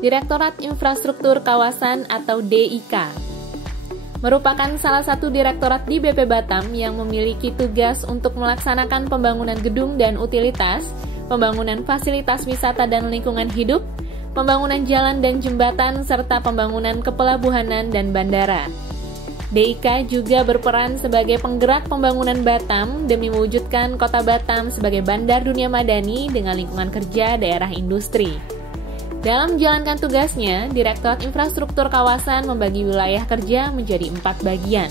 Direktorat Infrastruktur Kawasan atau DIK merupakan salah satu direktorat di BP Batam yang memiliki tugas untuk melaksanakan pembangunan gedung dan utilitas, pembangunan fasilitas wisata dan lingkungan hidup, pembangunan jalan dan jembatan, serta pembangunan kepelabuhanan dan bandara. DIK juga berperan sebagai penggerak pembangunan Batam demi mewujudkan Kota Batam sebagai bandar dunia madani dengan lingkungan kerja daerah industri. Dalam menjalankan tugasnya, Direktorat Infrastruktur Kawasan membagi wilayah kerja menjadi 4 bagian.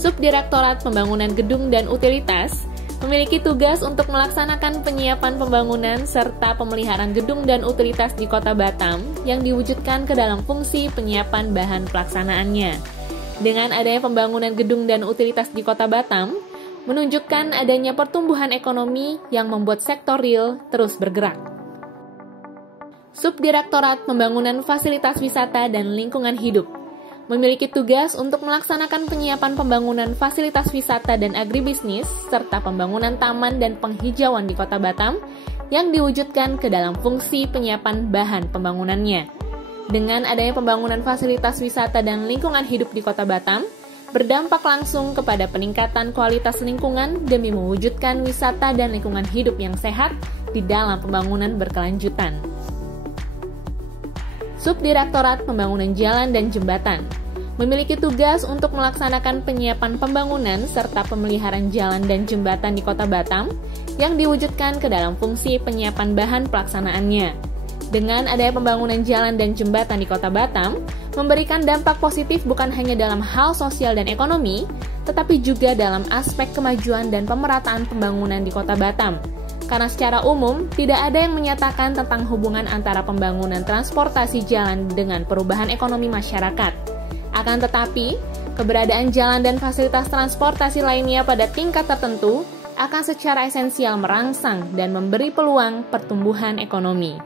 Subdirektorat Pembangunan Gedung dan Utilitas memiliki tugas untuk melaksanakan penyiapan pembangunan serta pemeliharaan gedung dan utilitas di Kota Batam yang diwujudkan ke dalam fungsi penyiapan bahan pelaksanaannya. Dengan adanya pembangunan gedung dan utilitas di Kota Batam, menunjukkan adanya pertumbuhan ekonomi yang membuat sektor real terus bergerak. Subdirektorat Pembangunan Fasilitas Wisata dan Lingkungan Hidup memiliki tugas untuk melaksanakan penyiapan pembangunan fasilitas wisata dan agribisnis serta pembangunan taman dan penghijauan di Kota Batam yang diwujudkan ke dalam fungsi penyiapan bahan pembangunannya. Dengan adanya pembangunan fasilitas wisata dan lingkungan hidup di Kota Batam, berdampak langsung kepada peningkatan kualitas lingkungan demi mewujudkan wisata dan lingkungan hidup yang sehat di dalam pembangunan berkelanjutan. Subdirektorat Pembangunan Jalan dan Jembatan memiliki tugas untuk melaksanakan penyiapan pembangunan serta pemeliharaan jalan dan jembatan di Kota Batam yang diwujudkan ke dalam fungsi penyiapan bahan pelaksanaannya. Dengan adanya pembangunan jalan dan jembatan di Kota Batam, memberikan dampak positif bukan hanya dalam hal sosial dan ekonomi, tetapi juga dalam aspek kemajuan dan pemerataan pembangunan di Kota Batam. Karena secara umum, tidak ada yang menyatakan tentang hubungan antara pembangunan transportasi jalan dengan perubahan ekonomi masyarakat. Akan tetapi, keberadaan jalan dan fasilitas transportasi lainnya pada tingkat tertentu akan secara esensial merangsang dan memberi peluang pertumbuhan ekonomi.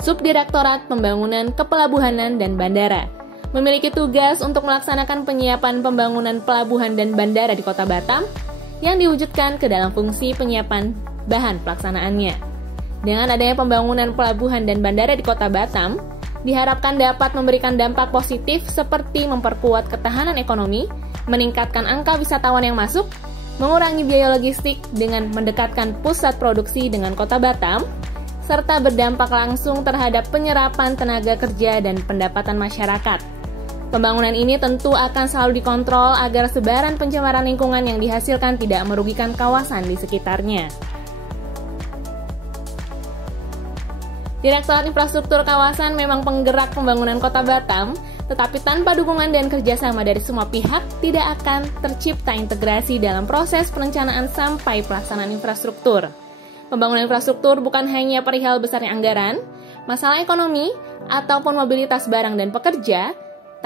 Subdirektorat Pembangunan Kepelabuhanan dan Bandara memiliki tugas untuk melaksanakan penyiapan pembangunan pelabuhan dan bandara di Kota Batam yang diwujudkan ke dalam fungsi penyiapan bahan pelaksanaannya. Dengan adanya pembangunan pelabuhan dan bandara di Kota Batam, diharapkan dapat memberikan dampak positif seperti memperkuat ketahanan ekonomi, meningkatkan angka wisatawan yang masuk, mengurangi biaya logistik dengan mendekatkan pusat produksi dengan Kota Batam, serta berdampak langsung terhadap penyerapan tenaga kerja dan pendapatan masyarakat. Pembangunan ini tentu akan selalu dikontrol agar sebaran pencemaran lingkungan yang dihasilkan tidak merugikan kawasan di sekitarnya. Direktorat Infrastruktur Kawasan memang penggerak pembangunan Kota Batam, tetapi tanpa dukungan dan kerjasama dari semua pihak, tidak akan tercipta integrasi dalam proses perencanaan sampai pelaksanaan infrastruktur. Pembangunan infrastruktur bukan hanya perihal besarnya anggaran, masalah ekonomi, ataupun mobilitas barang dan pekerja,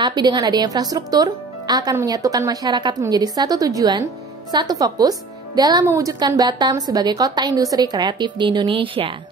tapi dengan adanya infrastruktur, akan menyatukan masyarakat menjadi satu tujuan, satu fokus, dalam mewujudkan Batam sebagai kota industri kreatif di Indonesia.